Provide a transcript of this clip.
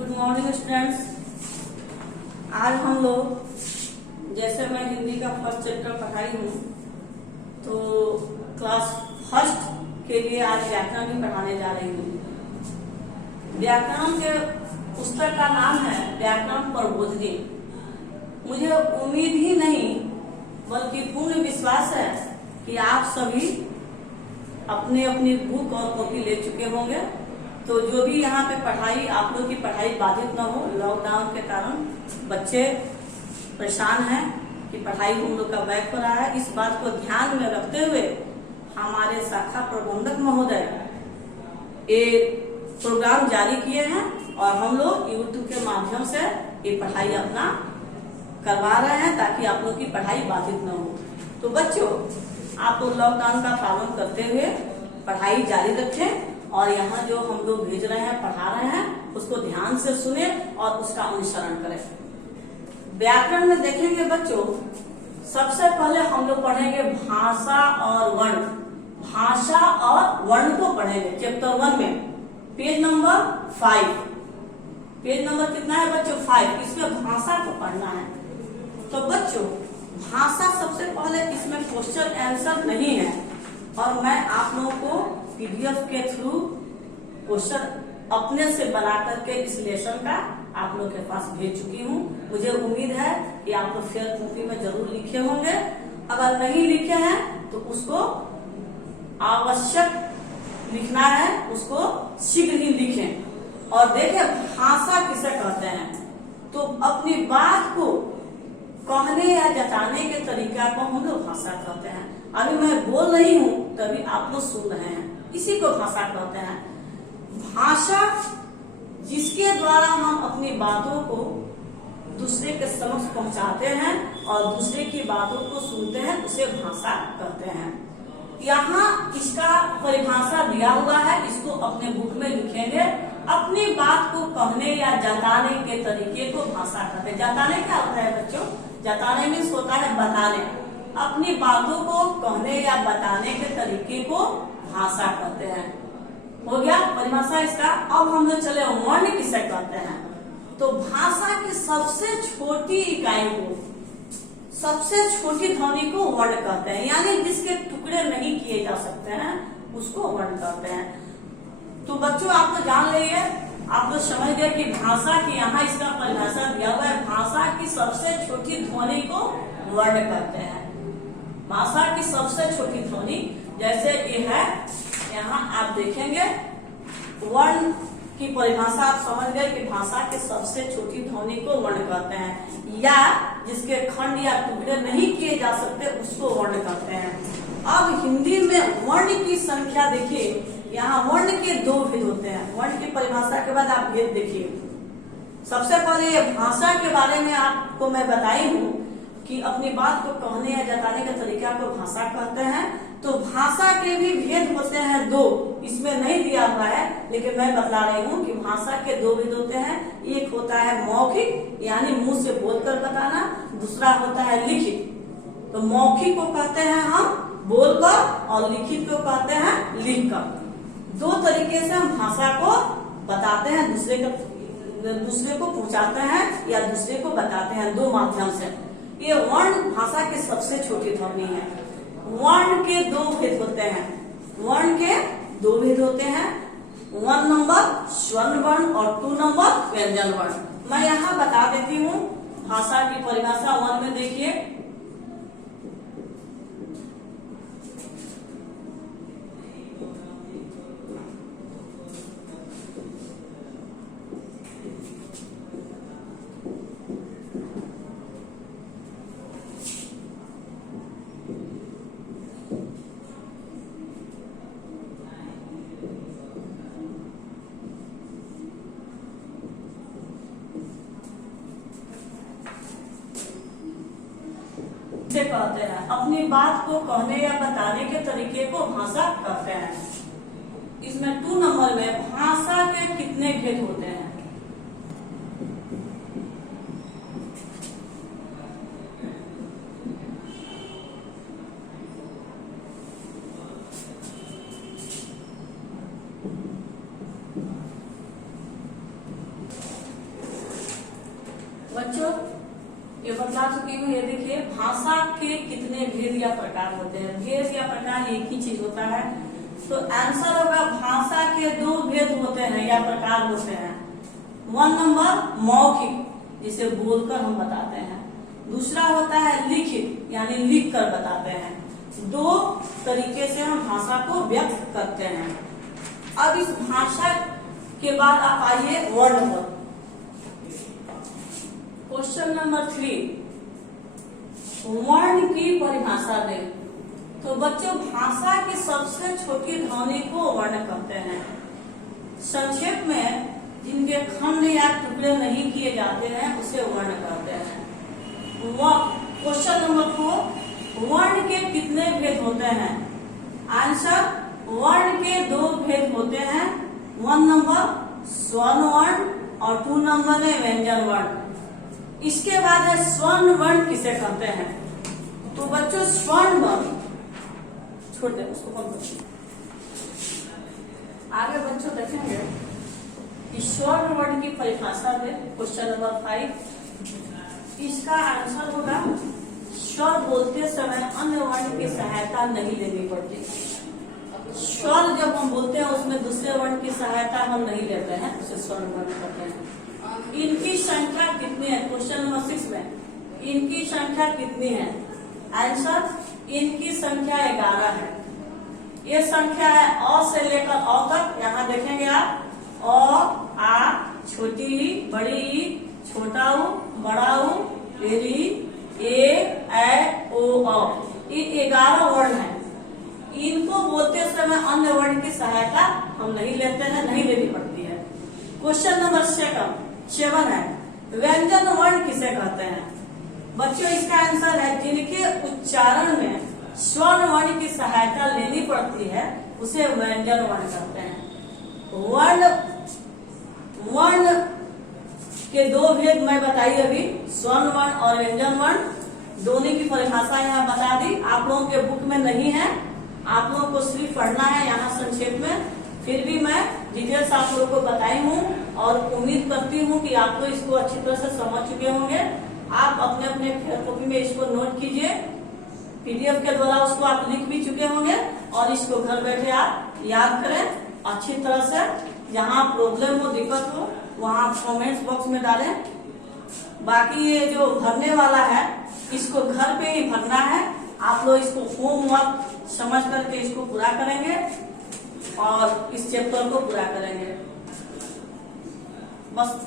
Good morning students. आज हम लोग, जैसे मैं हिंदी का फर्स्ट चैप्टर पढ़ाई हूँ, तो क्लास फर्स्ट के लिए आज व्याकरण भी पढ़ाने जा रही हूँ। व्याकरण के पुस्तक का नाम है व्याकरण प्रबोधिनी। मुझे उम्मीद ही नहीं बल्कि पूर्ण विश्वास है कि आप सभी अपने अपनी बुक और कॉपी ले चुके होंगे। तो जो भी यहाँ पे पढ़ाई, आप लोग की पढ़ाई बाधित न हो। लॉकडाउन के कारण बच्चे परेशान हैं कि पढ़ाई हम लोग का बैक हो रहा है। इस बात को ध्यान में रखते हुए हमारे शाखा प्रबंधक महोदय एक प्रोग्राम जारी किए हैं और हम लोग यूट्यूब के माध्यम से ये पढ़ाई अपना करवा रहे हैं ताकि आप लोग की पढ़ाई बाधित न हो। तो बच्चों, आप लोग लॉकडाउन का पालन करते हुए पढ़ाई जारी रखें और यहाँ जो हम लोग भेज रहे हैं, पढ़ा रहे हैं, उसको ध्यान से सुने और उसका अनुसरण करें। व्याकरण में देखेंगे बच्चों, सबसे पहले हम लोग पढ़ेंगे भाषा और वर्ण। भाषा और वर्ण को पढ़ेंगे चैप्टर 1 में, पेज नंबर 5। पेज नंबर कितना है बच्चों? 5। इसमें भाषा को पढ़ना है। तो बच्चों, भाषा सबसे पहले, इसमें क्वेश्चन आंसर नहीं है और मैं आप लोगों को पीडीएफ के थ्रू क्वेश्चन अपने से बना करके इस लेसन का आप लोग के पास भेज चुकी हूँ। मुझे उम्मीद है कि आप लोग फेयर कॉपी में जरूर लिखे होंगे। अगर नहीं लिखे हैं तो उसको आवश्यक लिखना है, उसको शीघ्र ही लिखें। और देखें, भाषा किसे कहते हैं? तो अपनी बात को कहने या जताने के तरीका को हम लोग भाषा कहते हैं। अभी मैं बोल रही हूँ तभी आप लोग सुन रहे हैं, इसी को भाषा कहते हैं। भाषा जिसके द्वारा हम अपनी बातों को दूसरे के समक्ष पहुंचाते हैं और दूसरे की बातों को सुनते हैं, उसे भाषा कहते हैं। यहाँ इसका परिभाषा दिया हुआ है, इसको अपने बुक में लिखेंगे। अपनी बात को कहने या जताने के तरीके को भाषा कहते हैं। जताने क्या होता है बच्चों? जताने में होता है बताने। अपनी बातों को कहने या बताने के तरीके को भाषा कहते हैं। हो गया परिभाषा इसका। अब हम लोग चले वर्ण किसे कहते हैं। तो भाषा की सबसे छोटी इकाई को, सबसे छोटी ध्वनि को वर्ण कहते हैं, यानी जिसके टुकड़े नहीं किए जा सकते हैं उसको वर्ण कहते हैं। तो बच्चों, आप तो जान लीजिए, आप लोग समझ गए कि भाषा की यहाँ इसका परिभाषा दिया हुआ है। भाषा की सबसे छोटी ध्वनि को वर्ण कहते हैं। भाषा की सबसे छोटी ध्वनि, जैसे ये है, यहाँ आप देखेंगे वर्ण की परिभाषा आप समझ गए कि भाषा की सबसे छोटी ध्वनि को वर्ण कहते हैं, या जिसके खंड या टुकड़े नहीं किए जा सकते उसको वर्ण कहते हैं। अब हिंदी में वर्ण की संख्या देखिए, यहाँ वर्ण के 2 भेद होते हैं। वर्ण की परिभाषा के बाद आप भेद देखिए। सबसे पहले ये भाषा के बारे में आपको मैं बताई हूँ कि अपनी बात को कहने या जताने के तरीका को भाषा कहते हैं। तो भाषा के भी भेद होते हैं 2। इसमें नहीं दिया हुआ है लेकिन मैं बता रही हूँ कि भाषा के 2 भेद होते हैं। एक होता है मौखिक, यानी मुंह से बोलकर बताना। दूसरा होता है लिखित। तो मौखिक को कहते हैं हम बोलकर और लिखित को कहते हैं लिखकर। 2 तरीके से हम भाषा को बताते हैं, दूसरे को पहुंचाते हैं या दूसरे को बताते हैं, 2 माध्यम से। ये वर्ण भाषा की सबसे छोटी ध्वनि है। वर्ण के 2 भेद होते हैं। वर्ण के 2 भेद होते हैं। 1 नंबर स्वर्ण वर्ण और 2 नंबर व्यंजन वर्ण। मैं यहाँ बता देती हूँ भाषा की परिभाषा। 1 में देखिए, कहते हैं अपनी बात को कहने या बताने के तरीके को भाषा कहते हैं। इसमें 2 नंबर में भाषा के कितने भेद होते हैं? बच्चों ये बता चुकी हूँ। ये देखिए भाषा के कितने भेद या प्रकार होते हैं। भेद या प्रकार एक ही चीज होता है, तो आंसर होगा भाषा के दो भेद होते हैं या प्रकार होते हैं। 1 नंबर मौखिक, जिसे बोलकर हम बताते हैं। दूसरा होता है लिखित, यानी लिख कर बताते हैं। दो तरीके से हम भाषा को व्यक्त करते हैं। अब इस भाषा के बाद आप आइए वर्ण पर। क्वेश्चन नंबर 3, वर्ण की परिभाषा दें। तो बच्चों भाषा की सबसे छोटी ध्वनि को वर्ण कहते हैं। संक्षेप में जिनके खंड या टुकड़े नहीं किए जाते हैं उसे वर्ण कहते हैं। क्वेश्चन नंबर 4, वर्ण के कितने भेद होते हैं? आंसर, वर्ण के 2 भेद होते हैं। 1 नंबर स्वर्ण वर्ण और 2 नंबर है व्यंजन वर्ण। इसके बाद है स्वर्ण वर्ण किसे कहते हैं? तो बच्चों स्वर्ण वर्ण छोड़ दे उसको, कम कर। आगे बच्चों देखेंगे कि स्वर्ण वर्ण की परिभाषा दे। क्वेश्चन नंबर 5, इसका आंसर होगा स्वर बोलते समय अन्य वर्ण की सहायता नहीं लेनी पड़ती। स्वर जब हम बोलते हैं उसमें दूसरे वर्ण की सहायता हम नहीं लेते हैं, उसे स्वर्ण वर्ण कहते हैं। इनकी संख्या कितनी है? क्वेश्चन नंबर 6 में इनकी संख्या कितनी है? आंसर, इनकी संख्या 11 है। ये संख्या है अ से लेकर अ तक। यहाँ देखेंगे आप अ, आ, छोटी ई, बड़ी ई, छोटा ऊ, बड़ा ऊ, ए, ओ, अ। ये 11 वर्ण है। इनको बोलते समय अन्य वर्ण की सहायता हम नहीं लेते हैं, नहीं लेनी पड़ती है। क्वेश्चन नंबर 7 है, व्यंजन वर्ण किसे कहते हैं? बच्चों इसका आंसर है जिनके उच्चारण में स्वर्ण वर्ण की सहायता लेनी पड़ती है उसे व्यंजन वर्ण कहते हैं। वर्ण के 2 भेद मैं बताई अभी, स्वर्ण वर्ण और व्यंजन वर्ण। दोनों की परिभाषा यहाँ बता दी। आप लोगों के बुक में नहीं है, आप लोगों को सिर्फ पढ़ना है यहाँ संक्षेप में। फिर भी मैं डिटेल्स आप लोगों को बताई हूँ और उम्मीद करती हूँ कि आप लोग इसको अच्छी तरह से समझ चुके होंगे। आप अपने अपने फेयर कॉपी में इसको नोट कीजिए, पीडीएफ के द्वारा उसको आप लिख भी चुके होंगे और इसको घर बैठे आप याद करें अच्छी तरह से। जहाँ प्रॉब्लम हो, दिक्कत हो, वहाँ कमेंट्स बॉक्स में डालें। बाकी ये जो भरने वाला है इसको घर पे ही भरना है। आप लोग इसको होमवर्क समझ करके इसको पूरा करेंगे और इस चैप्टर को पूरा करेंगे बस।